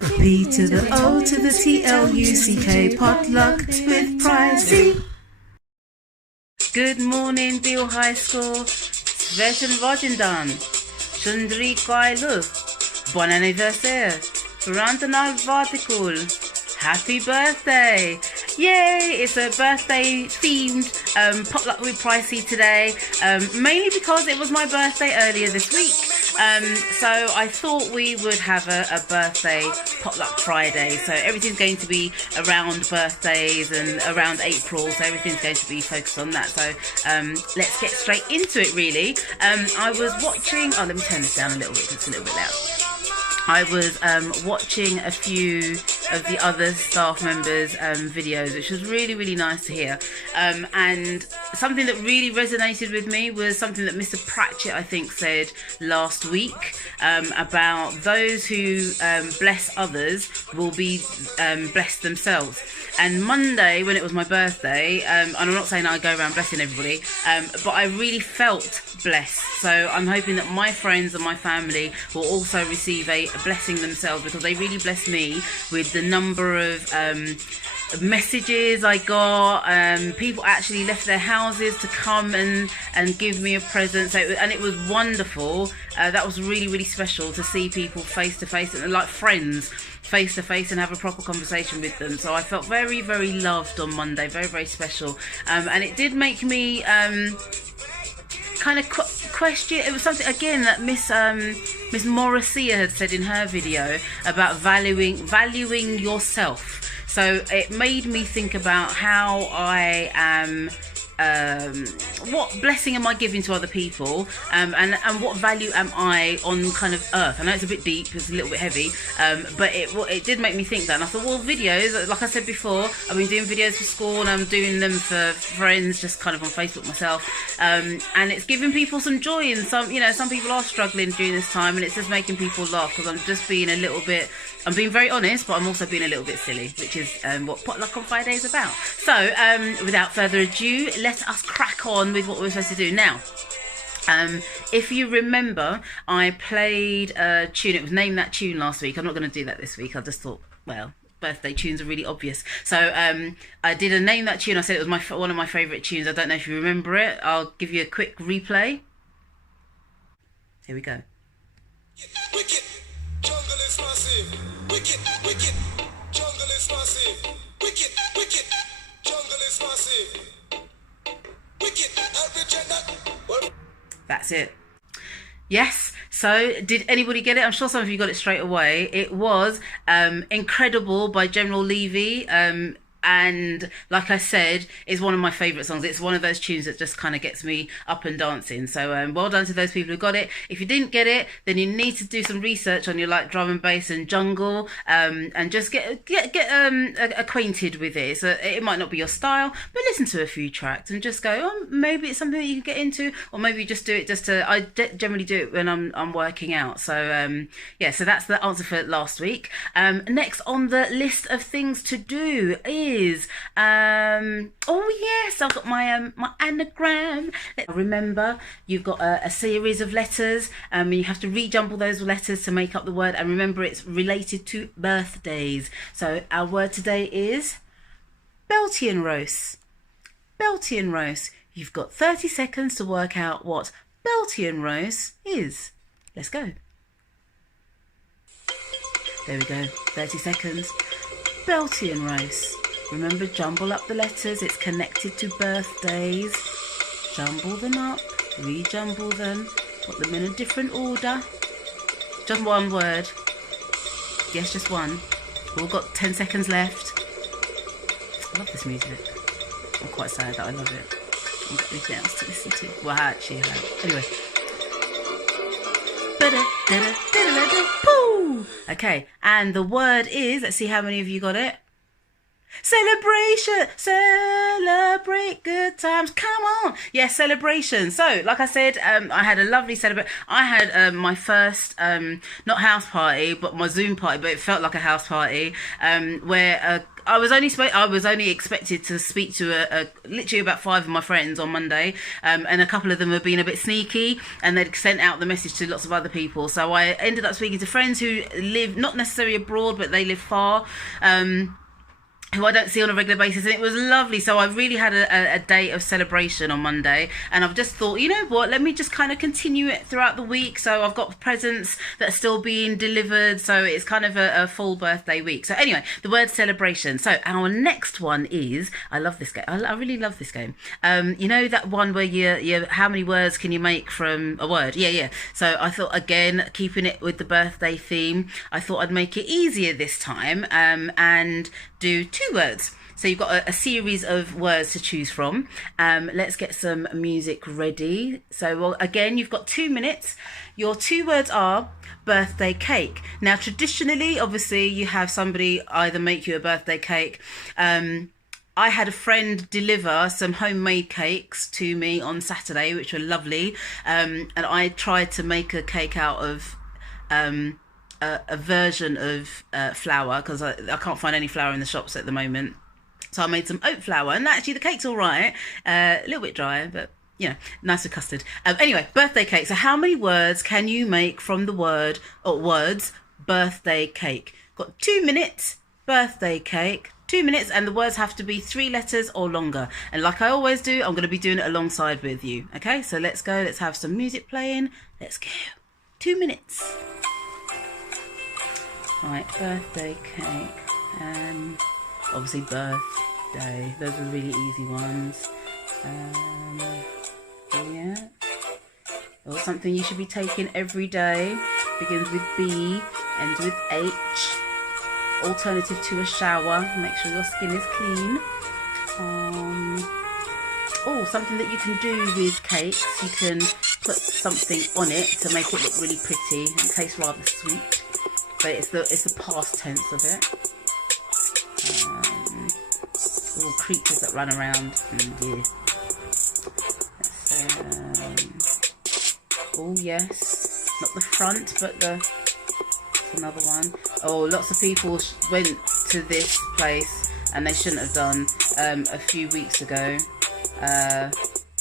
P to the O to the TLUCK potluck with Pricey. Good morning, Bill High School. Sveten Vajendan. Shundri Kailu. Bon anniversaire. Rantanal Vatikul. Happy birthday! Yay! It's a birthday themed potluck with Pricey today, mainly because it was my birthday earlier this week. So I thought we would have a birthday potluck Friday. So everything's going to be around birthdays and around April. So everything's going to be focused on that. So let's get straight into it. Really, I was watching. Oh, let me turn this down a little bit. It's a little bit loud. I was watching a few of the other staff members' videos, which was really, really nice to hear. And something that really resonated with me was something that Mr. Pratchett, I think, said last week about those who bless others will be blessed themselves. And Monday, when it was my birthday, and I'm not saying I go around blessing everybody, but I really felt blessed. So I'm hoping that my friends and my family will also receive a blessing themselves, because they really blessed me with the number of messages I got. People actually left their houses to come and give me a present. And it was wonderful. That was really, really special to see people face to face, and like friends face to face, and have a proper conversation with them. So I felt very, very loved on Monday. Very, very special. And it did make me kind of question. It was something again that Miss Morrissey had said in her video about valuing yourself. So it made me think about how I am. What blessing am I giving to other people, and what value am I on kind of earth? I know it's a bit deep, it's a little bit heavy, but it did make me think that. And I thought, well, videos, like I said before, I've been doing videos for school, and I'm doing them for friends, just kind of on Facebook myself, and it's giving people some joy. And some people are struggling during this time, and it's just making people laugh, because I'm just being a little bit. I'm being very honest, but I'm also being a little bit silly, which is what Potluck on Friday is about. So, without further ado, let us crack on with what we're supposed to do now. If you remember, I played a tune. It was Name That Tune last week. I'm not going to do that this week. I just thought, well, birthday tunes are really obvious. So I did a Name That Tune. I said it was one of my favourite tunes. I don't know if you remember it. I'll give you a quick replay. Here we go. Wicked, jungle is massive. Wicked, wicked, jungle is massive. Wicked, wicked, jungle is massive. Wicked, every gender. That's it. Yes. So did anybody get it? I'm sure some of you got it straight away. It was Incredible by General Levy. And like I said, it's one of my favourite songs. It's one of those tunes that just kind of gets me up and dancing. So well done to those people who got it. If you didn't get it, then you need to do some research on your like drum and bass and jungle, and just get acquainted with it. So it might not be your style, but listen to a few tracks and just go, oh, maybe it's something that you can get into, or maybe you just do it just to. I generally do it when I'm working out. So yeah, so that's the answer for last week. Next on the list of things to do is oh yes, I've got my my anagram. Remember, you've got a series of letters, and you have to rejumble those letters to make up the word. And remember, it's related to birthdays. So our word today is Beltian roast. Beltian roast. You've got 30 seconds to work out what Beltian roast is. Let's go. There we go. 30 seconds. Beltian roast. Remember, jumble up the letters. It's connected to birthdays. Jumble them up, rejumble them, put them in a different order. Just one word. Yes, just one. We've all got 10 seconds left. I love this music. I'm quite sad that I love it. I haven't got anything else to listen to. Well, I actually have. Anyway. Okay, and the word is, let's see how many of you got it. Celebration, celebrate good times. Come on, yeah, celebration. So, like I said, I had a lovely celebration. I had my first, not house party, but my Zoom party, but it felt like a house party. Where I was only expected to speak to literally about 5 of my friends on Monday, and a couple of them have been a bit sneaky, and they'd sent out the message to lots of other people. So I ended up speaking to friends who live not necessarily abroad, but they live far. Who I don't see on a regular basis, and it was lovely. So I really had a day of celebration on Monday, and I've just thought, you know what, let me just kind of continue it throughout the week. So I've got presents that are still being delivered, so it's kind of a full birthday week. So anyway, the word celebration. So our next one is, I love this game, I really love this game. You know that one where you how many words can you make from a word? Yeah. So I thought, again, keeping it with the birthday theme, I thought I'd make it easier this time, and do 2 words. So you've got a series of words to choose from. Let's get some music ready. So, well, again, you've got 2 minutes. Your 2 words are birthday cake. Now, traditionally, obviously, you have somebody either make you a birthday cake. I had a friend deliver some homemade cakes to me on Saturday, which were lovely. And I tried to make a cake out of a version of flour, because I can't find any flour in the shops at the moment. So I made some oat flour, and actually the cake's all right. A little bit dry, but you know, nice with custard. Anyway, birthday cake. So how many words can you make from the word or words birthday cake? Got 2 minutes. Birthday cake. 2 minutes, and the words have to be 3 letters or longer. And like I always do, I'm going to be doing it alongside with you. Okay, so let's go. Let's have some music playing. Let's go. 2 minutes. Right, birthday cake, and obviously birthday. Those are really easy ones. Yeah. Or something you should be taking every day. Begins with B, ends with H. Alternative to a shower. Make sure your skin is clean. Oh, something that you can do with cakes. You can put something on it to make it look really pretty and taste rather sweet. But it's the past tense of it. Little creatures that run around. Yeah. Oh yes, not the front, but another one. Oh, lots of people went to this place and they shouldn't have done a few weeks ago. And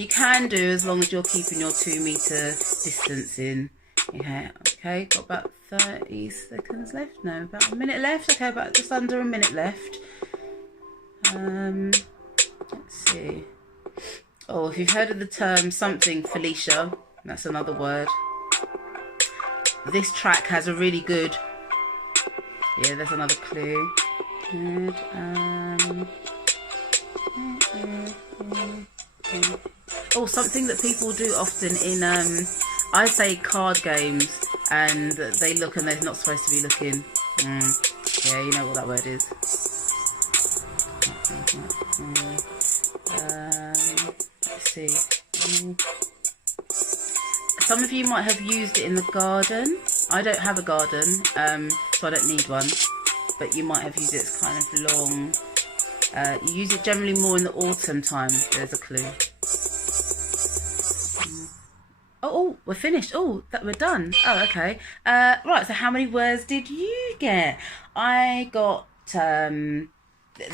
you can do, as long as you're keeping your 2-meter distancing. Yeah, okay, got about 30 seconds left. No, about a minute left. Okay, about just under a minute left. Let's see. Oh, if you've heard of the term something Felicia, that's another word. This track has a really good, yeah, that's another clue. Good, oh, something that people do often in, I say card games, and they look and they're not supposed to be looking. Yeah, you know what that word is. Let's see. Some of you might have used it in the garden. I don't have a garden, so I don't need one. But you might have used it. It's kind of long. You use it generally more in the autumn time. There's a clue. Oh, we're finished. Oh, that we're done. Oh, okay. Right, so how many words did you get? I got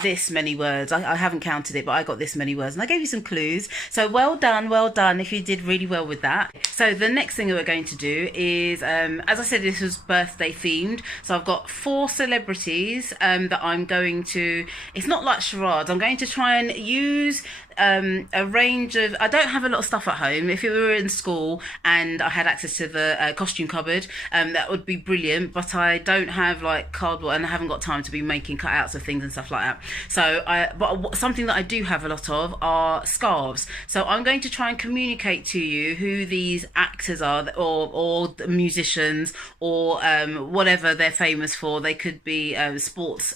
this many words. I haven't counted it, but I got this many words, and I gave you some clues. So well done if you did really well with that. So the next thing that we're going to do is, as I said, this was birthday themed. So I've got 4 celebrities that I'm going to, it's not like charades, I'm going to try and use a range of, I don't have a lot of stuff at home. If we were in school and I had access to the costume cupboard, that would be brilliant, but I don't have like cardboard, and I haven't got time to be making cutouts of things and stuff like that. So but something that I do have a lot of are scarves. So I'm going to try and communicate to you who these actors are, or musicians, or whatever they're famous for. They could be sports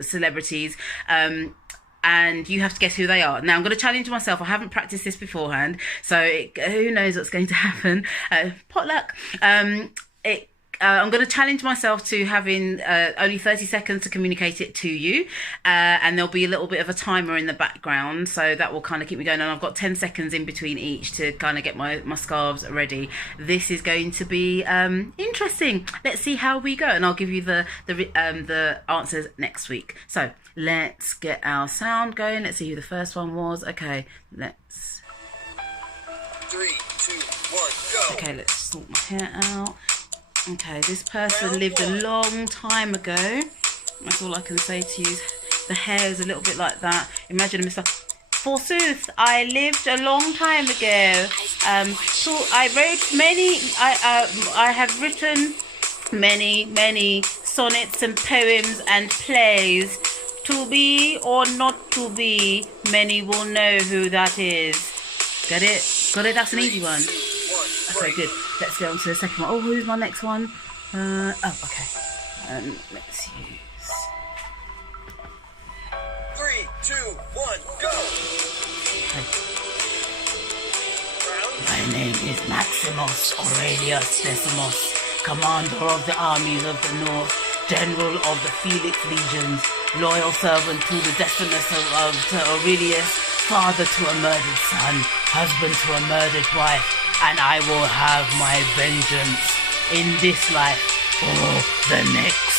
celebrities, and you have to guess who they are. Now, I'm going to challenge myself. I haven't practiced this beforehand, so who knows what's going to happen. Potluck. I'm going to challenge myself to having only 30 seconds to communicate it to you. And there'll be a little bit of a timer in the background. So that will kind of keep me going. And I've got 10 seconds in between each to kind of get my scarves ready. This is going to be interesting. Let's see how we go. And I'll give you the answers next week. So let's get our sound going. Let's see who the first one was. Okay, let's... 3, 2, 1, go. Okay, let's sort my hair out. Okay, this person lived a long time ago. That's all I can say to you. The hair is a little bit like that. Imagine a Mr. Forsooth, I lived a long time ago. I have written many sonnets and poems and plays. To be or not to be, many will know who that is. Get it? Got it? That's an easy one. Okay, good. Let's go on to the second one. Oh, who's my next one? Okay. Let's use... 3, 2, 1, go. Okay. My name is Maximus Aurelius Decimus, commander of the armies of the north, general of the Felix legions, loyal servant to the Decimus to Aurelius, father to a murdered son, husband to a murdered wife, and I will have my vengeance in this life or the next.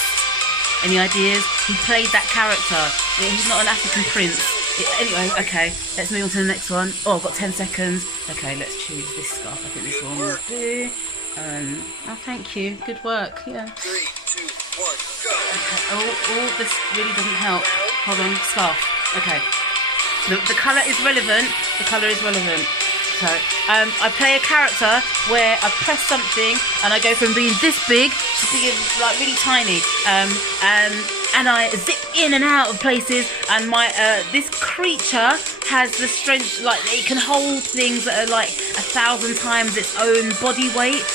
Any ideas? He played that character. He's not an African prince. Anyway, okay, let's move on to the next one. Oh, I've got 10 seconds. Okay, let's choose this scarf. I think this one will do. Oh, thank you. Good work. Yeah. 3, 2, 1, go. Okay. Oh, this really doesn't help. Hold on, scarf. Okay. The colour is relevant. The colour is relevant. So, I play a character where I press something and I go from being this big to being like really tiny. And I zip in and out of places. And my this creature has the strength, like it can hold things that are like 1,000 times its own body weight.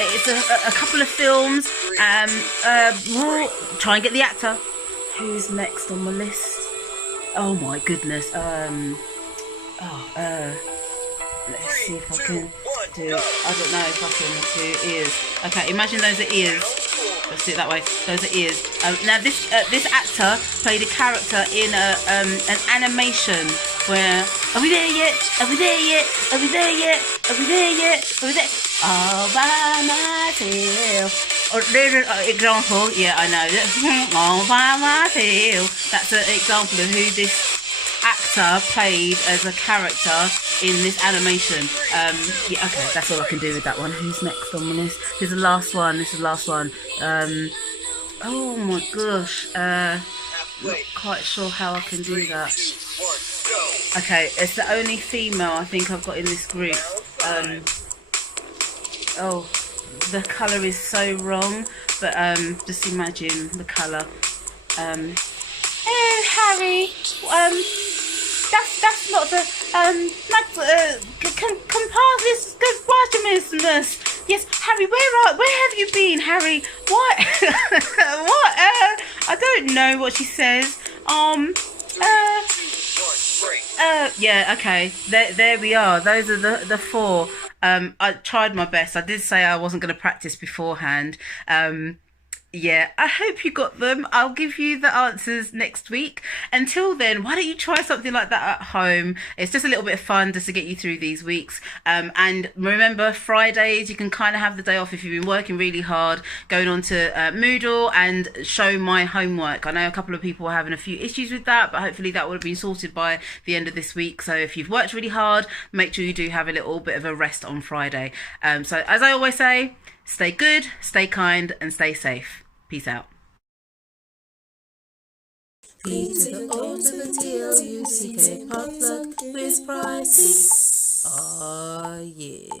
It's a couple of films. Try and get the actor. Who's next on my list? Oh my goodness. Let's see if I can do... I don't know if I can do ears. Okay, imagine those are ears. Let's do it that way. Those are ears. Now this actor played a character in an animation where... Are we there yet? Are we there yet? Are we there yet? Are we there yet? Are we there? All by myself. Or there's an example. Yeah, I know. All by myself. That's an example of who this actor played as a character in this animation. Yeah, okay, that's all I can do with that one. Who's next on my list? This is the last one. Oh my gosh. Not quite sure how I can do that. Okay, it's the only female I think I've got in this group. Oh, the colour is so wrong, but just imagine the colour. Oh, Harry. That's not the comparisons. Yes, Harry, where have you been, Harry? What? What? I don't know what she says. Yeah, okay. There we are. Those are the four. I tried my best. I did say I wasn't going to practice beforehand. Yeah, I hope you got them. I'll give you the answers next week. Until then, why don't you try something like that at home? It's just a little bit of fun just to get you through these weeks. And remember, Fridays, you can kind of have the day off if you've been working really hard, going on to Moodle and show my homework. I know a couple of people are having a few issues with that, but hopefully that will have been sorted by the end of this week. So if you've worked really hard, make sure you do have a little bit of a rest on Friday. So as I always say, stay good, stay kind, and stay safe. Peace out. E to the O to the T-L-U-C-K potluck with pricing. Oh yeah.